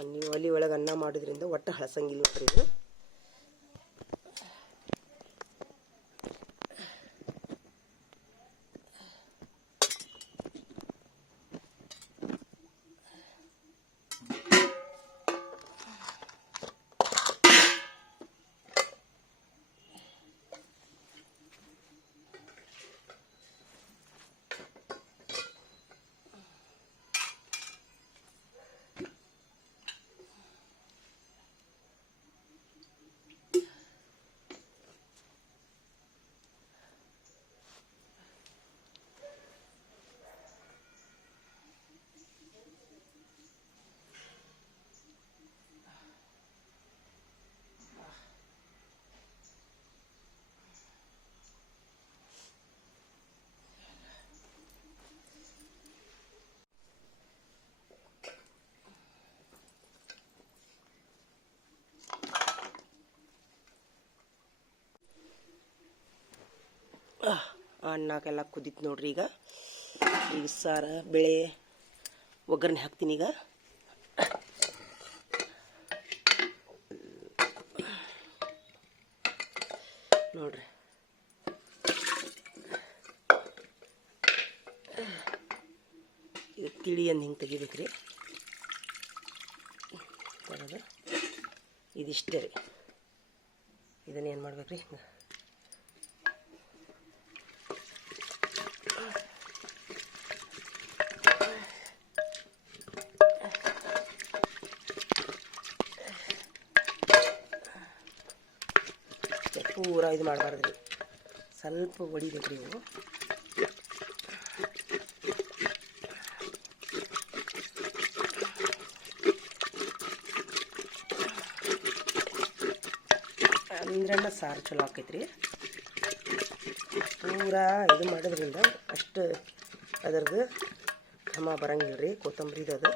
ಒಂದು ಒಲಿ ಒಳಗೆ ಅನ್ನ ಮಾಡೋದ್ರಿಂದ ಒಟ್ಟು ಹಳಸಂಗಿಲ್ಲ ನೋಡ್ರಿ ಇದು. ಅನ್ನಕ್ಕೆಲ್ಲ ಕುದಿತು ನೋಡ್ರಿ ಈಗ. ಈಗ ಸಾರ, ಬೆಳೆ, ಒಗ್ಗರಣೆ ಹಾಕ್ತೀನಿ ಈಗ. ನೋಡ್ರಿ. ಇದು ತಿಳಿಯನ್ನು ಹಿಂಗೆ ತೆಗಿಬೇಕ್ರಿ? ತೆಗೆದು ಇದಿಷ್ಟೇ ರೀ. ಇದನ್ನ ಏನು ಮಾಡ್ಬೇಕ್ರಿ? ಪೂರ ಇದು ಮಾಡಬಾರ್ದು ರೀ ಸ್ವಲ್ಪ ಹೊಡಿಬೇಕು ರೀ ಇವು ಅಂದ್ರನ್ನ ಸಾರು ಚಲೋ ಆಕೈತೆ ರೀ ಪೂರ ಇದು ಮಾಡೋದ್ರಿಂದ ಅಷ್ಟು ಅದರದ್ದು ಘಮ ಬರಂಗಿಲ್ಲ ರೀ ಕೊತ್ತಂಬರಿದು ಅದು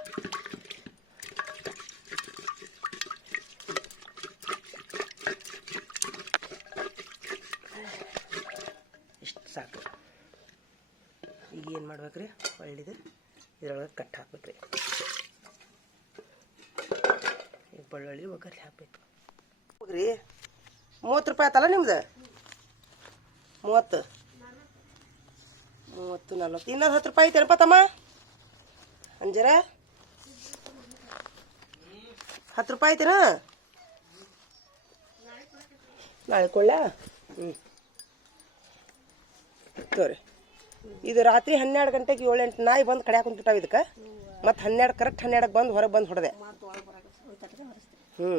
ಇಷ್ಟು ಸಾಕು ಈಗ ರೀ ಒಳ್ಳೆದು. ಇದ್ರೊಳಗೆ ಕಟ್ ಹಾಕ್ಬೇಕ್ರಿ. ಈಗ ಬೆಳ್ಳುಳ್ಳಿ ಒಗ್ಗರ್ಲಿ ಹಾಕ್ಬೇಕು. ಹೋಗ್ರಿ. ಮೂವತ್ತು ರೂಪಾಯಿ ಆತಲ್ಲ ನಿಮ್ದು? ಮೂವತ್ತು. ಮೂವತ್ತು ನಲ್ವತ್ತು. ಇನ್ನೊಂದು ಹತ್ತು ರೂಪಾಯಿ ಐತೆ ತಮ್ಮ? ಅಂಜರ? ಹತ್ತು ರೂಪಾಯಿ ಐತೇನ? ನಾಳೆ ಕೊಳ್ಳ ಹ್ಞೂ ತೋರಿ. ಇದು ರಾತ್ರಿ ಹನ್ನೆರಡು ಗಂಟೆಗೆ ಏಳು ಎಂಟು ನಾಯಿ ಬಂದು ಕಡೆ ಕುಂತಿರ್ತಾವ ಇದಕ್ಕೆ. ಮತ್ತು ಹನ್ನೆರಡು ಕರೆಕ್ಟ್ ಹನ್ನೆರಡಕ್ಕೆ ಬಂದು ಹೊರಗೆ ಬಂದು ಹೊಡೆದೆ. ಹ್ಞೂ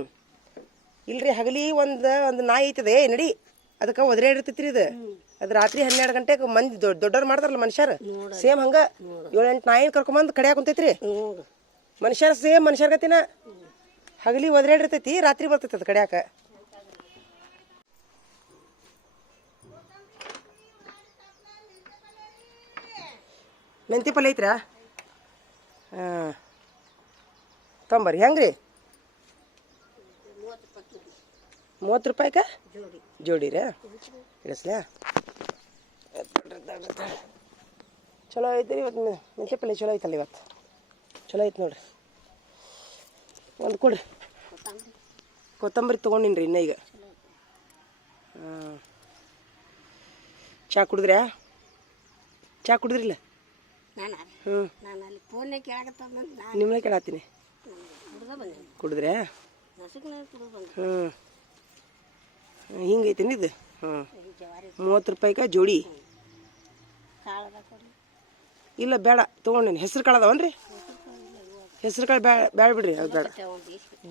ಇಲ್ರಿ, ಹಗಲಿ ಒಂದು ಒಂದು ನಾಯಿ ಐತದೆ. ನಡಿ. ಅದಕ್ಕೆ ಒದರಾಡಿರ್ತೈತ್ರಿ ಇದು. ಅದು ರಾತ್ರಿ ಹನ್ನೆರಡು ಗಂಟೆಗೆ ಮಂದಿ ದೊಡ್ಡ ದೊಡ್ಡವ್ರು ಮಾಡ್ತಾರಲ್ಲ ಮನುಷ್ಯರು. ಸೇಮ್ ಹಂಗೆ. ಏಳು ಎಂಟು ನಾಯಿ ಕರ್ಕೊಂಬಂದು ಕಡೆ ಕುಂತೈತ್ರಿ ಮನುಷ್ಯರು ಸೇಮ್ ಮನುಷ್ಯರ ಹಗಲಿ ಹಗಲಿ ಒದರಾಡಿರ್ತೈತಿ ರಾತ್ರಿ ಬರ್ತೈತಿ ಅದು ಕಡ್ಯಾಕ ಮೆಂತಿ ಪಲ್ಯ ಐತ್ರಾ? ಹಾಂ. ತೊಂಬರ್ರಿ, ಹೆಂಗ್ರಿ? ಮೂವತ್ತು ರೂಪಾಯಿಕ ಜೋಡಿ ರೀ ಇಳಿಸ್ಲ್ಯಾ ಚಲೋ ಐತ್ರಿ ಇವತ್ತು ಮೆಂತೆ ಪಲ್ಯ ಚಲೋ ಐತಲ್ಲ ಇವತ್ತು ಚಲೋ ಐತೆ ನೋಡ್ರಿ. ಒಂದು ಕೊಡ್ರಿ. ಕೊತ್ತಂಬರಿ ತೊಗೊಂಡಿನ್ರಿ ರೀ ಇನ್ನ ಈಗ. ಹಾಂ. ಚಾ ಕುಡಿದ್ರ್ಯಾ ಚಾ ಕುಡಿದ್ರಿಲ್ಲ? ನಾನು? ನಾನು ಅಲ್ಲಿ ಫೋನ್ನೇ ಕೇಳಾಕತ್ತದ ನಾನು ನಿಮ್ಮನೆ ಕೇಳತ್ತೀನಿ. ಕುಡಿದ್ರೆ ಬಂದೇನೆ ನಸುಕ್ನ ಕುಡ್ದು ಬಂದೆ. ಹ್ಞೂ. ಹಿಂಗೈತೇನು ಇದು ಈ ಜವಾರಿ ಮೂವತ್ತು ರೂಪಾಯಿಗೆ ಜೋಡಿ? ಕಾಳದ ಇಲ್ಲ ಬೇಡ ತೊಗೊಂಡೇನಿ ಹೆಸ್ರು ಕಾಳು ಅದಾವನ್ರಿ? ಹೆಸ್ರು ಕಾಳು ಬೇಡ ಬೇಡ ಬಿಡ್ರಿ ಅದು ಬೇಡ.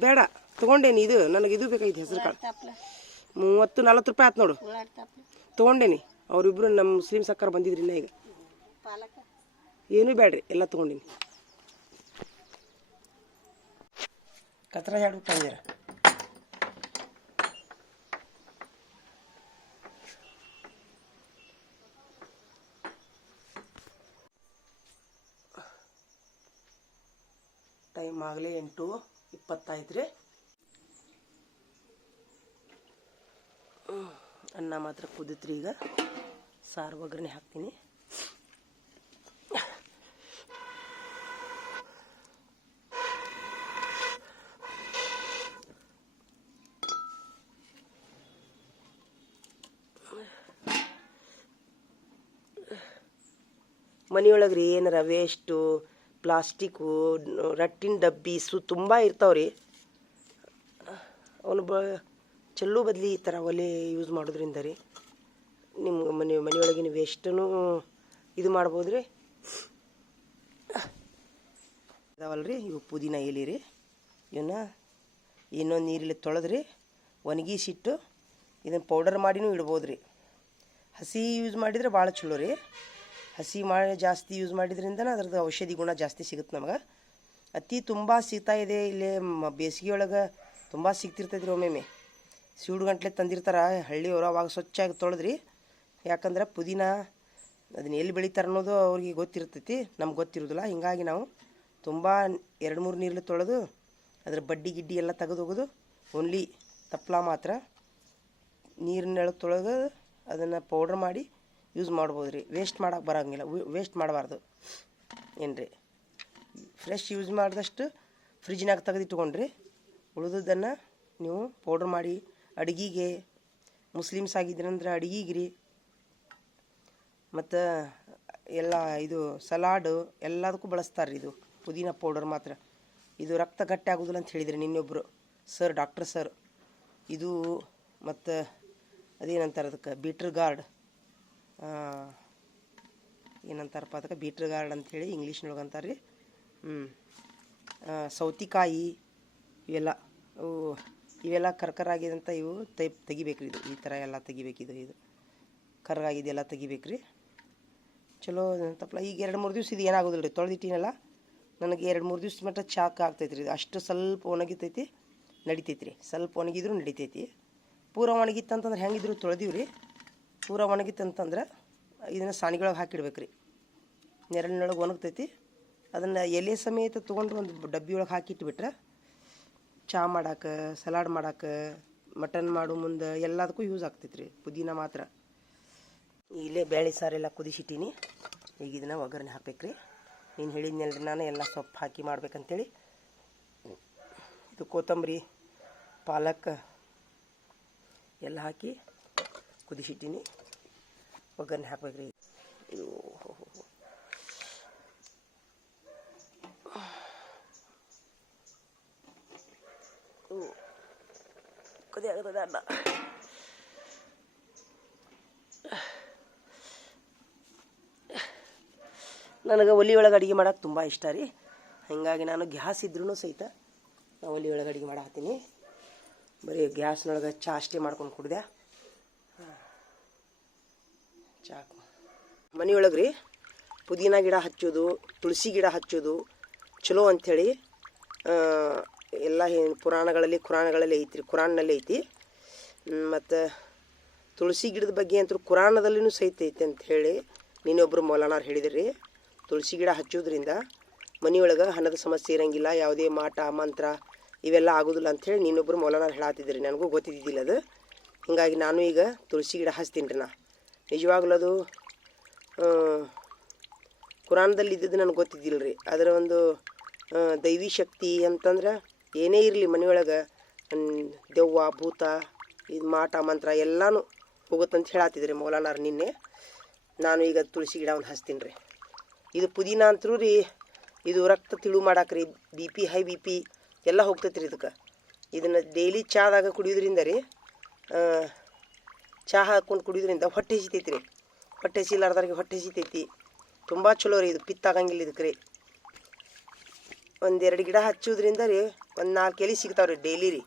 ಬೇಡ. ತೊಗೊಂಡೇನಿ ಇದು. ನನಗೆ ಇದು ಬೇಕಾಗಿತ್ತು ಹೆಸ್ರು ಕಾಳು. ಮೂವತ್ತು ನಲ್ವತ್ತು ರೂಪಾಯಿ ಆಯ್ತು ನೋಡು. ತಗೊಂಡೇನಿ ಅವರಿಬ್ರು ನಮ್ಮ ಸ್ಲೀಮ್ ಸಕ್ಕರ್ ಬಂದಿದ್ರಿ ಇನ್ನ ಈಗ. ಪಾಲಕ ಏನೂ ಬೇಡ್ರಿ ಎಲ್ಲ ತಗೊಂಡಿನಿ. ಕತ್ರ ಎರಡು ತಂದಿರ? ಟೈಮ್ ಆಗಲೇ ಎಂಟು ಇಪ್ಪತ್ತೈದು ರೀ ಅನ್ನ ಮಾತ್ರ ಕುದಿತ್ರಿ ಈಗ. ಸಾರು ಒಗ್ಗರಣೆ ಹಾಕ್ತೀನಿ. ಮನೆಯೊಳಗೆ ರೀ ಏನಾರ ವೇಸ್ಟು ಪ್ಲಾಸ್ಟಿಕ್ಕು ರಟ್ಟಿನ ಡಬ್ಬಿ ಸು ತುಂಬ ಇರ್ತಾವ್ರಿ. ಅವನು ಬ, ಚೆಲ್ಲು ಬದಲಿ ಈ ಥರ ಒಲೆ ಯೂಸ್ ಮಾಡೋದ್ರಿಂದ ರೀ. ನಿಮ್ಮ ಮನೆ ಮನೆಯೊಳಗಿನ ವೇಸ್ಟನ್ನು ಇದು ಮಾಡ್ಬೋದು ರೀ ಇದಾವಲ್ರಿ ಇವು ಪುದೀನ ಎಲೆ ರೀ. ಇವನ್ನ ಇನ್ನೊಂದು ನೀರಲ್ಲಿ ತೊಳೆದ್ರಿ, ಒಣಗಿಸಿಟ್ಟು ಇದನ್ನು ಪೌಡರ್ ಮಾಡಿನೂ ಇಡ್ಬೋದು ರೀ ಹಸಿ ಯೂಸ್ ಮಾಡಿದರೆ ಭಾಳ ಚಲೋ ರೀ. ಹಸಿ ಮಾಡಿ ಜಾಸ್ತಿ ಯೂಸ್ ಮಾಡಿದ್ರಿಂದ ಅದ್ರದ್ದು ಔಷಧಿ ಗುಣ ಜಾಸ್ತಿ ಸಿಗುತ್ತೆ ನಮಗೆ. ಅತಿ ತುಂಬ ಸಿಗ್ತಾ ಇದೆ, ಇಲ್ಲಿ ಬೇಸಿಗೆ ಒಳಗೆ ತುಂಬ ಸಿಗ್ತಿರ್ತೈತೆ ರೀ ಒಮ್ಮೊಮ್ಮೆ. ಸೀಡು ಗಂಟ್ಲೆ ತಂದಿರ್ತಾರೆ ಹಳ್ಳಿಯವರು ಅವಾಗ ಸ್ವಚ್ಛಾಗಿ ತೊಳೆದ್ರಿ. ಯಾಕಂದ್ರೆ ಪುದೀನ ಅದನ್ನ ಎಲ್ಲಿ ಬೆಳಿತಾರೆ ಅನ್ನೋದು ಅವ್ರಿಗೆ ಗೊತ್ತಿರ್ತೈತಿ, ನಮ್ಗೆ ಗೊತ್ತಿರೋದಿಲ್ಲ. ಹಿಂಗಾಗಿ ನಾವು ತುಂಬ ಎರಡು ಮೂರು ನೀರಲ್ಲಿ ತೊಳೆದು ಅದ್ರ ಬಡ್ಡಿ ಗಿಡ್ಡಿ ಎಲ್ಲ ತೆಗೆದೋಗೋದು ಓನ್ಲಿ ತಪ್ಪಲ ಮಾತ್ರ ನೀರಿನೊಳಗೆ ತೊಳೆದು ಅದನ್ನು ಪೌಡ್ರ್ ಮಾಡಿ ಯೂಸ್ ಮಾಡ್ಬೋದು ರೀ ವೇಸ್ಟ್ ಮಾಡೋಕೆ ಬರೋಂಗಿಲ್ಲ. ವೇಸ್ಟ್ ಮಾಡಬಾರ್ದು. ಏನು ರೀ ಫ್ರೆಶ್ ಯೂಸ್ ಮಾಡಿದಷ್ಟು ಫ್ರಿಜ್ನಾಗ ತೆಗೆದಿಟ್ಕೊಂಡ್ರಿ. ಉಳಿದದ್ದನ್ನು ನೀವು ಪೌಡ್ರ್ ಮಾಡಿ ಅಡುಗೆಗೆ ಮುಸ್ಲಿಮ್ಸ್ ಆಗಿದ್ರಂದ್ರೆ ಅಡುಗೆಗೆ ರೀ ಮತ್ತು ಎಲ್ಲ ಇದು ಸಲಾಡು ಎಲ್ಲದಕ್ಕೂ ಬಳಸ್ತಾರೆ ರೀ ಇದು. ಪುದೀನ ಪೌಡರ್ ಮಾತ್ರ. ಇದು ರಕ್ತ ಗಟ್ಟಿ ಆಗೋದಿಲ್ಲ ಅಂತ ಹೇಳಿದ್ರಿ ನಿನ್ನೊಬ್ಬರು ಸರ್ ಡಾಕ್ಟರ್ ಸರ್ ಇದು ಮತ್ತು ಅದೇನಂತಾರೆ ಅದಕ್ಕೆ? ಬೀಟ್ರ್ ಗಾರ್ಡ್ ಏನಂತಾರಪ್ಪ ಅದಕ್ಕೆ ಬೀಟ್ರ್ ಗಾರ್ಡ್ ಅಂಥೇಳಿ ಇಂಗ್ಲೀಷ್ನೊಳಗೆ ಅಂತಾರೆ ರೀ. ಹ್ಞೂ ಸೌತಿಕಾಯಿ ಇವೆಲ್ಲ ಇವೆಲ್ಲ ಕರ್ಕರಾಗಿದಂಥ ಇವು ತೈ ತೆಗಿಬೇಕ್ರಿ ಇದು. ಈ ಥರ ಎಲ್ಲ ತೆಗಿಬೇಕಿದು ಇದು ಕರ್ರಾಗಿದೆಲ್ಲ ತೆಗಿಬೇಕ್ರಿ. ಚಲೋ ತಪ್ಪಲ ಈಗ ಎರಡು ಮೂರು ದಿವ್ಸ ಇದು ಏನಾಗೋದಿಲ್ಲ ರೀ, ತೊಳೆದಿಟ್ಟಿನಲ್ಲ, ನನಗೆ ಎರಡು ಮೂರು ದಿವ್ಸ ಮಟ್ಟ ಚಾಕ್ ಆಗ್ತೈತೆ ರೀ. ಇದು ಅಷ್ಟು ಸ್ವಲ್ಪ ಒಣಗಿತೈತಿ, ನಡಿತೈತಿ ರೀ. ಸ್ವಲ್ಪ ಒಣಗಿದ್ರು ನಡಿತೈತಿ. ಪೂರ ಒಣಗಿತ್ತಂತಂದ್ರೆ ಹೆಂಗಿದ್ರು ತೊಳೆದೀವಿ ರೀ ಪೂರ ಒಣಗಿತ್ತಂತಂದ್ರೆ ಇದನ್ನು ಸಾಣಿಗಳಾಗ ಹಾಕಿಡ್ಬೇಕು ರೀ ನೆರಳಿನೊಳಗೆ ಒಣಗ್ತೈತಿ. ಅದನ್ನು ಎಲೆ ಸಮೇತ ತೊಗೊಂಡು ಒಂದು ಡಬ್ಬಿ ಒಳಗೆ ಹಾಕಿಟ್ಬಿಟ್ರೆ ಚಾ ಮಾಡಾಕ, ಸಲಾಡ್ ಮಾಡಾಕ, ಮಟನ್ ಮಾಡು ಮುಂದೆ ಎಲ್ಲದಕ್ಕೂ ಯೂಸ್ ಆಗ್ತೈತಿ ರೀ ಪುದೀನ ಮಾತ್ರ. ಇಲ್ಲೇ ಬೇಳೆ ಸಾರೆಲ್ಲ ಕುದಿಸಿಟ್ಟೀನಿ. ಈಗ ಇದನ್ನು ಒಗ್ಗರಣೆ ಹಾಕ್ಬೇಕ್ರಿ. ನೀನು ಹೇಳಿದ್ನಲ್ರಿ ನಾನು ಎಲ್ಲ ಸೊಪ್ಪು ಹಾಕಿ ಮಾಡ್ಬೇಕಂತೇಳಿ. ಇದು ಕೊತ್ತಂಬರಿ, ಪಾಲಕ್ ಎಲ್ಲ ಹಾಕಿ ಕುದಿಸಿಟ್ಟೀನಿ. ಒಗ್ಗರಣೆ ಹಾಕ್ಬೇಕ್ರಿ. ಇದು ಕುದಿ ಆಗದ ಅನ್ನ ನನಗೆ ಒಲಿ ಒಳಗೆ ಅಡುಗೆ ಮಾಡೋಕೆ ತುಂಬ ಇಷ್ಟ ರೀ. ಹಾಗಾಗಿ ನಾನು ಗ್ಯಾಸ್ ಇದ್ರೂ ಸಹಿತ ನಾ ಒಲಿ ಒಳಗೆ ಅಡುಗೆ ಮಾಡಾಕತ್ತೀನಿ. ಬರೀ ಗ್ಯಾಸ್ನೊಳಗೆ ಚಾ ಅಷ್ಟೇ ಮಾಡ್ಕೊಂಡು ಕುಡ್ದೆ. ಚಾ ಮನೆಯೊಳಗೆ ರೀ ಪುದೀನ ಗಿಡ ಹಚ್ಚೋದು, ತುಳಸಿ ಗಿಡ ಹಚ್ಚೋದು ಚಲೋ ಅಂಥೇಳಿ ಎಲ್ಲ ಪುರಾಣಗಳಲ್ಲಿ, ಕುರಾಣಗಳಲ್ಲಿ ಐತಿ ರೀ ಕುರಾನ್ನಲ್ಲಿ ಐತಿ. ಮತ್ತು ತುಳಸಿ ಗಿಡದ ಬಗ್ಗೆ ಅಂತೂ ಕುರಾಣದಲ್ಲಿನೂ ಸಹಿತ ಐತಿ ಅಂತ ಹೇಳಿ ನೀನೊಬ್ಬರು ಮೌಲಾನಾರ್ ಹೇಳಿದ್ರಿ. ತುಳಸಿ ಗಿಡ ಹಚ್ಚೋದ್ರಿಂದ ಮನೆಯೊಳಗೆ ಹಣದ ಸಮಸ್ಯೆ ಇರಂಗಿಲ್ಲ, ಯಾವುದೇ ಮಾಟ, ಮಂತ್ರ ಇವೆಲ್ಲ ಆಗೋದಿಲ್ಲ ಅಂಥೇಳಿ ನೀನೊಬ್ಬರು ಮೌಲಾನಾರ್ ಹೇಳತ್ತಿದ್ರಿ ನನಗೂ ಗೊತ್ತಿದ್ದಿಲ್ಲ ಅದು. ಹೀಗಾಗಿ ನಾನು ಈಗ ತುಳಸಿ ಗಿಡ ಹಚ್ತೀನಿ ರೀ ನಾ. ನಿಜವಾಗ್ಲೂ ಅದು ಕುರಾನ್ದಲ್ಲಿ ಇದ್ದಿದ್ದು ನನಗೆ ಗೊತ್ತಿದ್ದಿಲ್ಲ ರೀ ಅದರ ಒಂದು ದೈವಿ ಶಕ್ತಿ ಅಂತಂದ್ರೆ ಏನೇ ಇರಲಿ ಮನೆಯೊಳಗೆ. ದೆವ್ವ, ಭೂತ, ಇದು ಮಾಟ, ಮಂತ್ರ ಎಲ್ಲನೂ ಹೋಗುತ್ತಂತ ಹೇಳತ್ತಿದ್ರಿ ಮೌಲಾನಾರ್ ನಿನ್ನೆ. ನಾನು ಈಗ ತುಳಸಿ ಗಿಡ ಒಂದು ಹಚ್ತೀನಿ ರೀ ಇದು ಪುದೀನ ಅಂತರೂ ರೀ, ಇದು ರಕ್ತ ತಿಳು ಮಾಡಾಕ್ರಿ, B P, high B P ಎಲ್ಲ ಹೋಗ್ತೈತೆ ರೀ ಇದಕ್ಕೆ. ಇದನ್ನು ಡೈಲಿ ಚಾದಾಗ ಕುಡಿಯೋದ್ರಿಂದ ರೀ ಚಹಾ ಹಾಕೊಂಡು ಕುಡಿಯೋದ್ರಿಂದ ಹೊಟ್ಟೆ ಹಸಿತೈತಿ ರೀ ಹೊಟ್ಟೆ ಹಸಿಲಾರ್ದವ್ರಿಗೆ ಹೊಟ್ಟೆ ಹಸಿತೈತಿ. ತುಂಬ ಚಲೋ ರೀ ಇದು, ಪಿತ್ತಾಗಂಗಿಲ್ಲ ಇದಕ್ಕೆ ರೀ. ಒಂದೆರಡು ಗಿಡ ಹಚ್ಚೋದ್ರಿಂದ ರೀ ಒಂದು ನಾಲ್ಕು ಎಲೆ ಸಿಗ್ತಾವೆ ರೀ ಡೈಲಿ ರೀ.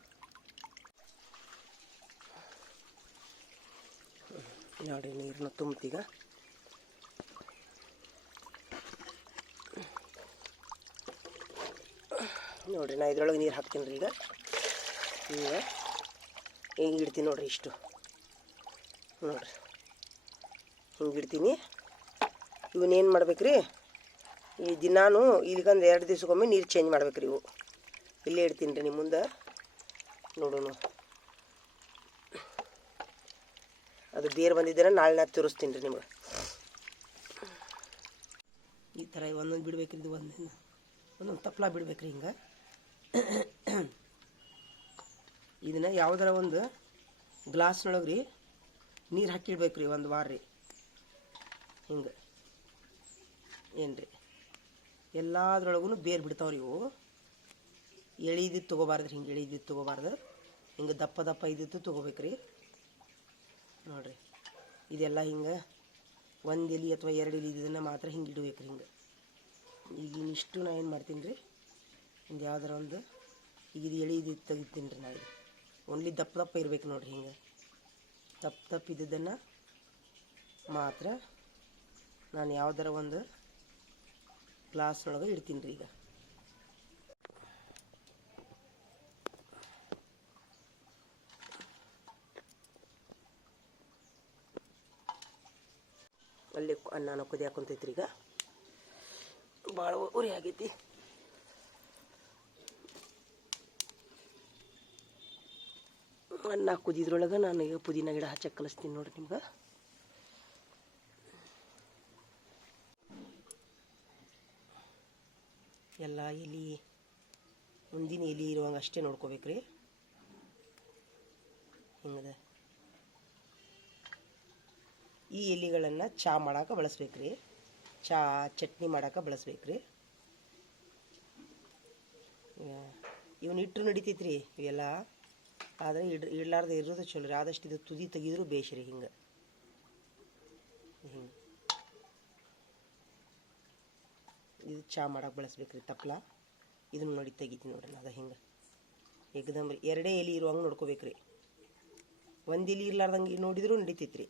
ನೋಡಿ ನೀರನ್ನ ತುಂಬತೀಗ. ನೋಡ್ರಿ ನಾ ಇದ್ರೊಳಗೆ ನೀರು ಹಾಕ್ತೀನಿ ರೀ ಈಗ. ಈಗ ಹಿಂಗೆ ಇಡ್ತೀನಿ ನೋಡ್ರಿ ಇಷ್ಟು. ನೋಡ್ರಿ. ಹಿಂಗೆ ಇಡ್ತೀನಿ ಇವನ್ನೇನು ಮಾಡ್ಬೇಕ್ರಿ? ಈ ದಿನಾನು ಇಲ್ಲಿಗೊಂದು ಎರಡು ದಿವ್ಸಕ್ಕೊಮ್ಮೆ ನೀರು ಚೇಂಜ್ ಮಾಡ್ಬೇಕ್ರಿ ಇವು. ಇಲ್ಲೇ ಇಡ್ತೀನಿ ರೀ ನಿಮ್ಮ ಮುಂದೆ. ನೋಡೋಣ. ಅದು ಬೇರೆ ಬಂದಿದ್ದೀರ ನಾಳೆ ನಾ ತಿರುಸ್ತೀನಿ ರೀ ನಿಮ್ಗೆ. ಈ ಥರ ಒಂದೊಂದು ಬಿಡ್ಬೇಕ್ರಿ ಇದು ಒಂದೊಂದು ಒಂದೊಂದು ತಪ್ಪಲ ಬಿಡ್ಬೇಕ್ರಿ ಹಿಂಗೆ. ಇದನ್ನ ಯಾವುದರ ಒಂದು ಗ್ಲಾಸ್ನೊಳಗೆ ರೀ ನೀರು ಹಾಕಿಡ್ಬೇಕು ರೀ ಒಂದು ವಾರ ರೀ ಹಿಂಗೆ. ಏನ್ರಿ? ಎಲ್ಲದ್ರೊಳಗೂ ಬೇರು ಬಿಡ್ತಾವ್ರಿ ಇವು. ಎಳಿದಿದ್ದು ತೊಗೋಬಾರ್ದು ಹಿಂಗೆ ಎಳಿದಿದ್ದು ತೊಗೋಬಾರ್ದು. ಹಿಂಗೆ ದಪ್ಪ ದಪ್ಪ ಇದ್ದಿದ್ದು ತೊಗೋಬೇಕ್ರಿ. ನೋಡ್ರಿ, ಇದೆಲ್ಲ ಹಿಂಗೆ ಒಂದು ಎಲೆ ಅಥವಾ ಎರಡು ಎಲೆ ಇದನ್ನು ಮಾತ್ರ ಹಿಂಗೆ ಇಡ್ಬೇಕು ಹಿಂಗೆ. ಈಗಿನ ಇಷ್ಟು ನಾ ಏನು ಮಾಡ್ತೀನಿ ರೀ ಒಂದು ಯಾವ್ದಾರ ಒಂದು ಈಗ ಇದು ಎಳೆ ತೆಗಿತೀನಿ ರೀ ನಾ ಇದು. ಓನ್ಲಿ ದಪ್ಪ ದಪ್ಪ ಇರ್ಬೇಕು ನೋಡ್ರಿ ಹಿಂಗೆ. ತಪ್ಪು ಇದ್ದದನ್ನು ಮಾತ್ರ ನಾನು ಯಾವ್ದಾರ ಒಂದು ಗ್ಲಾಸ್ನೊಳಗೆ ಇಡ್ತೀನಿ ರೀ ಈಗ. ಅಲ್ಲಿ ಅನ್ನ ಕುದಿಯಾಕ ಕುಂತೈತ್ರಿ ಈಗ. ಭಾಳ ಉರಿ ಆಗೈತಿ. ಅನ್ನ ಕುದಿದ್ರೊಳಗೆ ನಾನು ಈಗ ಪುದೀನ ಗಿಡ ಹಚ್ಚಕ್ಕೆ ಕಲಿಸ್ತೀನಿ ನೋಡ್ರಿ ನಿಮ್ಗೆ. ಎಲ್ಲ ಎಲೆ, ಮುಂದಿನ ಎಲೆ ಇರುವಂಗೆ ಅಷ್ಟೇ ನೋಡ್ಕೋಬೇಕ್ರಿ. ಹಿಂಗದ. ಈ ಎಲೆಗಳನ್ನು ಚಾ ಮಾಡಕ್ಕೆ ಬಳಸ್ಬೇಕ್ರಿ. ಚಾ, ಚಟ್ನಿ ಮಾಡಕ್ಕೆ ಬಳಸ್ಬೇಕ್ರಿ. ಇವನ್ನ ಇಟ್ಟರು ನಡಿತೈತ್ರಿ ಇವೆಲ್ಲ. ಆದರೆ ಇಡ್ ಇಡ್ಲಾರ್ದೆ ಇರೋದು ಚಲೋ ರೀ. ಆದಷ್ಟು ಇದು ತುದಿ ತೆಗಿದ್ರು ಬೇಸ್ರಿ ಹಿಂಗೆ. ಹಿಂಗೆ. ಇದು ಚಾ ಮಾಡಕ್ಕೆ ಬಳಸ್ಬೇಕು ರೀ ತಪ್ಲ. ಇದನ್ನು ನೋಡಿ ತೆಗಿತೀನಿ ನೋಡ್ರಿ ಅದು ಹಿಂಗೆ. ಏಕದಮ್ ರೀ. ಎರಡೇ ಎಲೆ ಇರುವಂಗೆ ನೋಡ್ಕೋಬೇಕ್ರಿ ಒಂದು ಎಲೆ ಇರ್ಲಾರ್ದಂಗೆ ನೋಡಿದ್ರು ನಡಿತೈತ್ರಿ.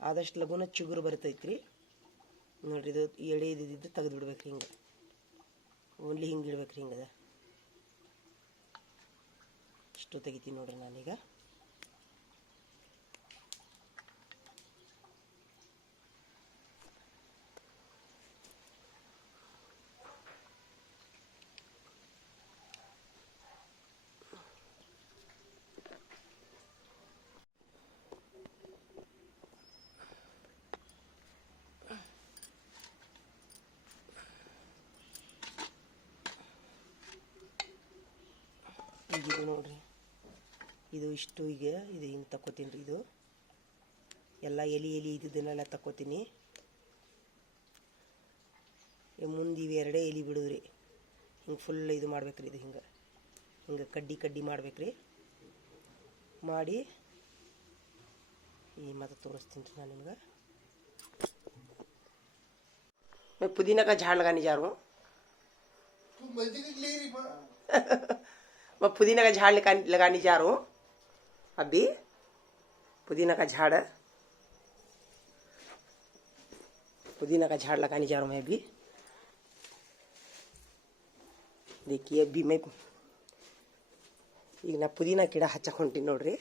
ಆದಷ್ಟು ಲಘುನ ಚಿಗುರು ಬರ್ತೈತ್ರಿ. ನೋಡ್ರಿ ಇದು ಎಳೆ ಇದ್ದಿದ್ದು ತೆಗೆದು ಬಿಡ್ಬೇಕ್ರಿ ಹಿಂಗೆ. ಓನ್ಲಿ ಹಿಂಗೆ ಇಡ್ಬೇಕು ರೀ ಹಿಂಗೆ ಇಷ್ಟು ತೆಗಿತೀನಿ ನೋಡ್ರಿ ನಾನೀಗ ಈಗ ಇದು ನೋಡ್ರಿ ಇದು ಇಷ್ಟು ಈಗ ಇದು ಹಿಂಗೆ ತಕ್ಕೋತೀನಿ ರೀ ಇದು ಎಲ್ಲ ಎಲೆ ಎಲೆ ಇದ್ದಿದ್ದನ್ನೆಲ್ಲ ತಕ್ಕೋತೀನಿ ಮುಂದೆ ಇವು ಎರಡೇ ಎಲೆ ಬಿಡುದ್ರಿ ಹಿಂಗೆ ಫುಲ್ ಇದು ಮಾಡ್ಬೇಕ್ರಿ ಇದು ಹಿಂಗೆ ಹಿಂಗೆ ಕಡ್ಡಿ ಕಡ್ಡಿ ಮಾಡ್ಬೇಕ್ರಿ ಮಾಡಿ ಈ ಮತ್ತೆ ತೋರಿಸ್ತೀನಿ ರೀ ನಾನು ನಿಮ್ಗೆ मैं पुदीना का झाड़ लगाने जा रहा हूँ मैं पुदीना का झाड़ लगाने लगाने जा रहा हूँ अभी पुदीना का झाड़ है पुदीना का झाड़ लगाने जा रहा हूँ मैं अभी देखिए अभी मैं ಈಗ ನಾ ಪುದೀನ ಗಿಡ ಹಚ್ಚಕ್ಕೆ ಹೊಂಟೀನಿ ನೋಡ್ರಿ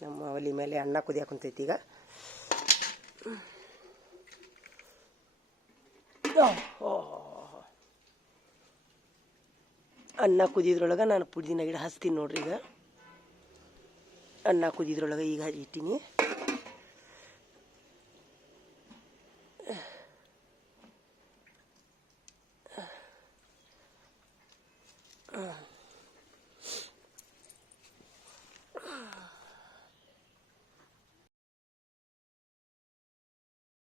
ನಮ್ಮ ಒಲಿ ಮೇಲೆ ಅನ್ನ ಕುದಿಯಾಕ ಕುಂತೈತಿ ಈಗ ಅನ್ನ ಕುದಿದ್ರೊಳಗೆ ನಾನು ಪುದೀನ ಗಿಡ ಹಚ್ತೀನಿ ನೋಡ್ರಿ ಈಗ ಅನ್ನ ಕುದಿದ್ರೊಳಗೆ ಈಗ ಇಟ್ಟೀನಿ.